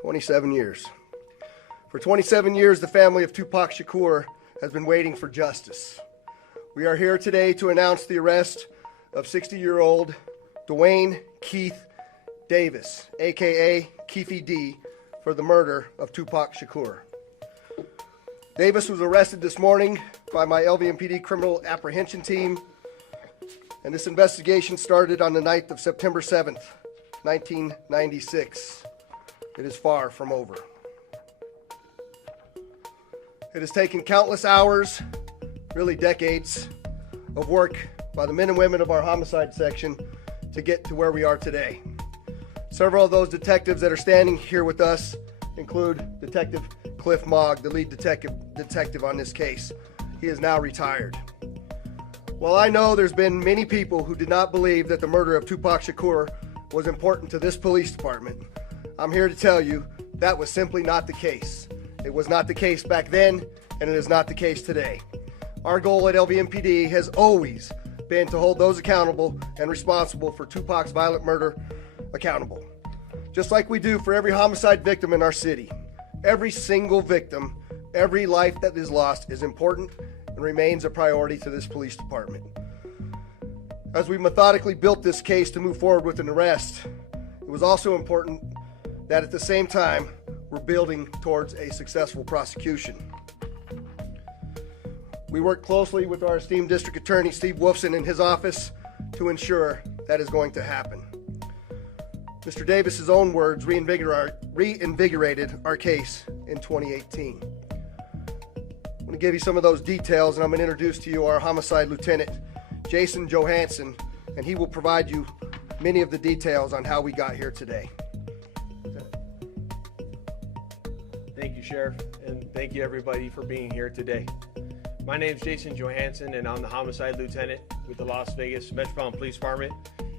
27 years. For 27 years, the family of Tupac Shakur has been waiting for justice. We are here today to announce the arrest of 60-year-old Dwayne Keith Davis, aka Keefy D, for the murder of Tupac Shakur. Davis was arrested this morning by my LVMPD criminal apprehension team, and this investigation started on the night of September 7th, 1996. It is far from over. It has taken countless hours, really decades, of work by the men and women of our homicide section to get to where we are today. Several of those detectives that are standing here with us include Detective Cliff Mogg, the lead detective on this case. He is now retired. While I know there's been many people who did not believe that the murder of Tupac Shakur was important to this police department, I'm here to tell you that was simply not the case. It was not the case back then, and it is not the case today. Our goal at LVMPD has always been to hold those accountable and responsible for Tupac's violent murder accountable. Just like we do for every homicide victim in our city. Every single victim, every life that is lost is important and remains a priority to this police department. As we methodically built this case to move forward with an arrest, it was also important that at the same time, we're building towards a successful prosecution. We work closely with our esteemed district attorney, Steve Wolfson, in his office to ensure that is going to happen. Mr. Davis's own words reinvigorated our case in 2018. I'm going to give you some of those details, and I'm going to introduce to you our homicide lieutenant, Jason Johansson, and he will provide you many of the details on how we got here today. Thank you, Sheriff, and thank you everybody for being here today. My name is Jason Johansson, and I'm the homicide lieutenant with the Las Vegas Metropolitan Police Department.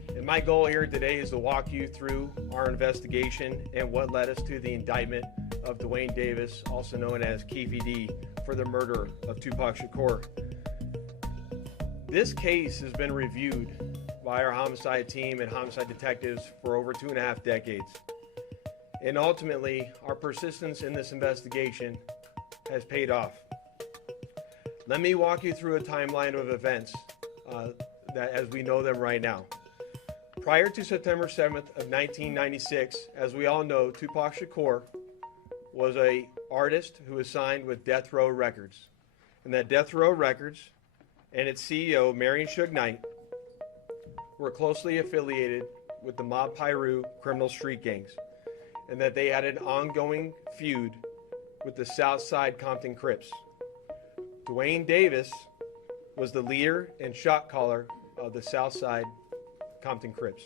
And my goal here today is to walk you through our investigation and what led us to the indictment of Dwayne Davis, also known as Keefy D, for the murder of Tupac Shakur. This case has been reviewed by our homicide team and homicide detectives for over 2.5 decades. And ultimately, our persistence in this investigation has paid off. Let me walk you through a timeline of events that as we know them right now. Prior to September 7th of 1996, as we all know, Tupac Shakur was an artist who was signed with Death Row Records. And that Death Row Records and its CEO, Marion Suge Knight, were closely affiliated with the Mob Piru criminal street gangs, and that they had an ongoing feud with the Southside Compton Crips. Dwayne Davis was the leader and shot caller of the Southside Compton Crips.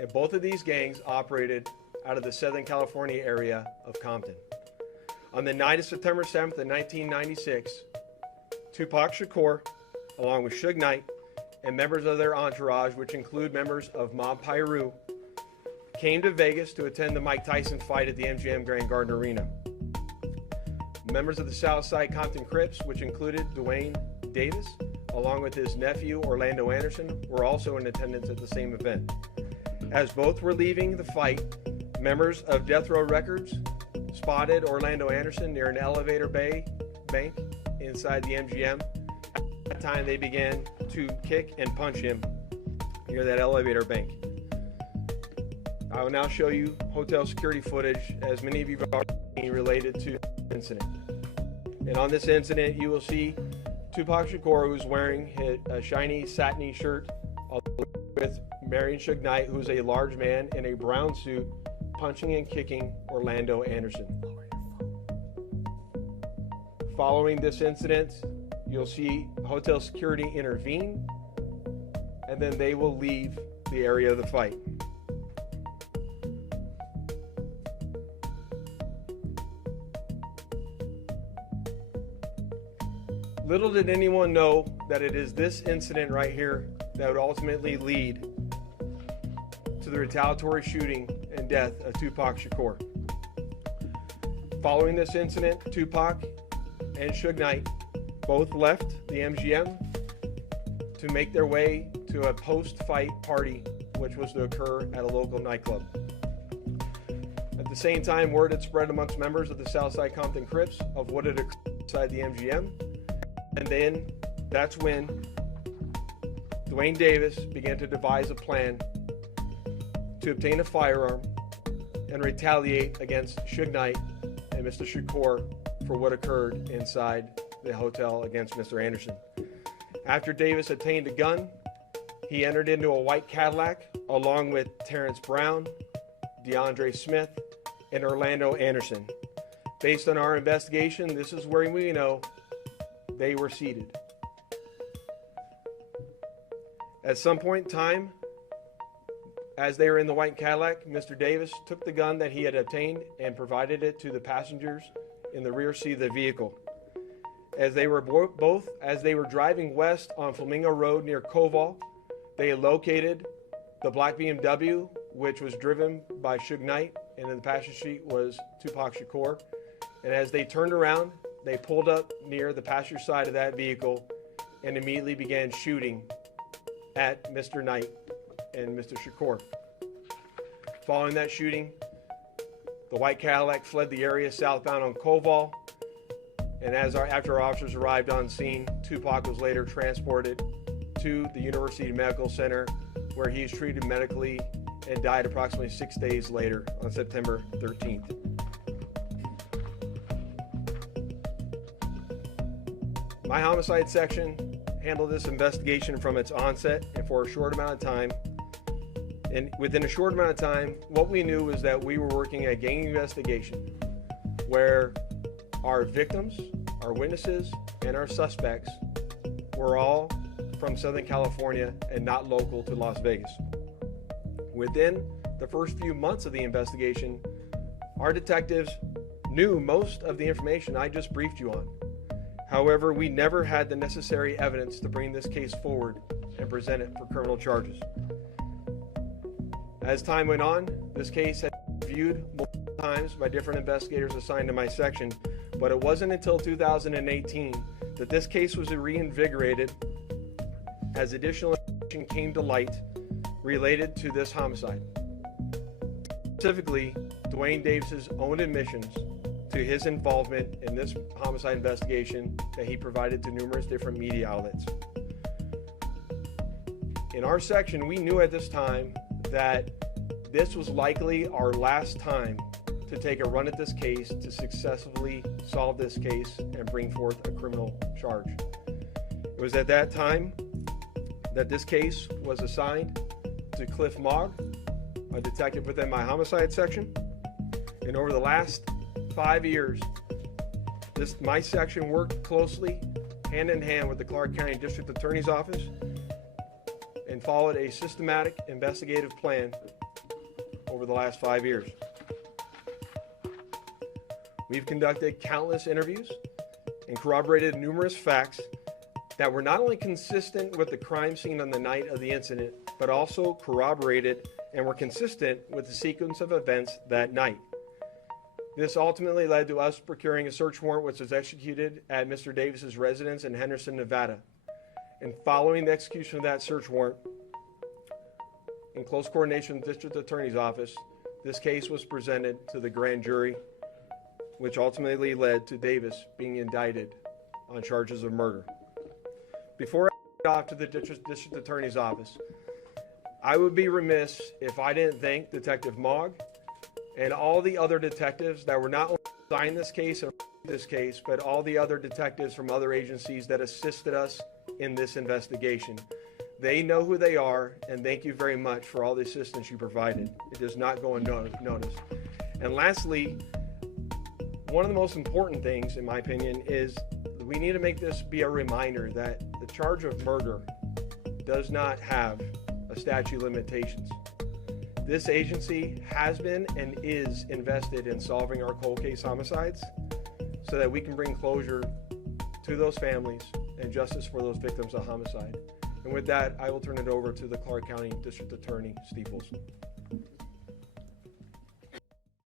And both of these gangs operated out of the Southern California area of Compton. On the night of September 7th of 1996, Tupac Shakur, along with Suge Knight and members of their entourage, which include members of Mob Piru, came to Vegas to attend the Mike Tyson fight at the MGM Grand Garden Arena. Members of the Southside Compton Crips, which included Dwayne Davis, along with his nephew Orlando Anderson, were also in attendance at the same event. As both were leaving the fight, members of Death Row Records spotted Orlando Anderson near an elevator bank inside the MGM. At that time, they began to kick and punch him near that elevator bank. I will now show you hotel security footage, as many of you have already seen, related to the incident. And on this incident, you will see Tupac Shakur, who's wearing a shiny satiny shirt, with Marion Suge Knight, who's a large man in a brown suit, punching and kicking Orlando Anderson. Following this incident, you'll see hotel security intervene, and then they will leave the area of the fight. Little did anyone know that it is this incident right here that would ultimately lead to the retaliatory shooting and death of Tupac Shakur. Following this incident, Tupac and Suge Knight both left the MGM to make their way to a post-fight party, which was to occur at a local nightclub. At the same time, word had spread amongst members of the Southside Compton Crips of what had occurred inside the MGM. And then that's when Dwayne Davis began to devise a plan to obtain a firearm and retaliate against Suge Knight and Mr. Shakur for what occurred inside the hotel against Mr. Anderson. After Davis obtained a gun, he entered into a white Cadillac along with Terrence Brown, DeAndre Smith, and Orlando Anderson. Based on our investigation, this is where we know they were seated. At some point in time, as they were in the white Cadillac, Mr. Davis took the gun that he had obtained and provided it to the passengers in the rear seat of the vehicle. As they were driving west on Flamingo Road near Koval, they located the black BMW, which was driven by Suge Knight, and in the passenger seat was Tupac Shakur. And as they turned around, they pulled up near the passenger side of that vehicle and immediately began shooting at Mr. Knight and Mr. Shakur. Following that shooting, the white Cadillac fled the area southbound on Koval, and after our officers arrived on scene, Tupac was later transported to the University Medical Center, where he was treated medically and died approximately 6 days later on September 13th. My homicide section handled this investigation from its onset and for a short amount of time. And within a short amount of time, what we knew was that we were working a gang investigation where our victims, our witnesses, and our suspects were all from Southern California and not local to Las Vegas. Within the first few months of the investigation, our detectives knew most of the information I just briefed you on. However, we never had the necessary evidence to bring this case forward and present it for criminal charges. As time went on, this case had been reviewed multiple times by different investigators assigned to my section, but it wasn't until 2018 that this case was reinvigorated as additional information came to light related to this homicide. Specifically, Dwayne Davis's own admissions to his involvement in this homicide investigation that he provided to numerous different media outlets. In our section, we knew at this time that this was likely our last time to take a run at this case to successfully solve this case and bring forth a criminal charge. It was at that time that this case was assigned to Cliff Mogg, a detective within my homicide section. And over the last 5 years, my section worked closely, hand in hand with the Clark County District Attorney's Office, and followed a systematic investigative plan over the last 5 years. We've conducted countless interviews and corroborated numerous facts that were not only consistent with the crime scene on the night of the incident, but also corroborated and were consistent with the sequence of events that night. This ultimately led to us procuring a search warrant which was executed at Mr. Davis's residence in Henderson, Nevada. And following the execution of that search warrant, in close coordination with the District Attorney's Office, this case was presented to the grand jury, which ultimately led to Davis being indicted on charges of murder. Before I get off to the District Attorney's Office, I would be remiss if I didn't thank Detective Mogg and all the other detectives that were not only assigned this case, but all the other detectives from other agencies that assisted us in this investigation. They know who they are, and thank you very much for all the assistance you provided. It does not go unnoticed. And lastly, one of the most important things, in my opinion, is we need to make this be a reminder that the charge of murder does not have a statute of limitations. This agency has been and is invested in solving our cold case homicides so that we can bring closure to those families and justice for those victims of homicide. And with that, I will turn it over to the Clark County District Attorney, Steve Wilson.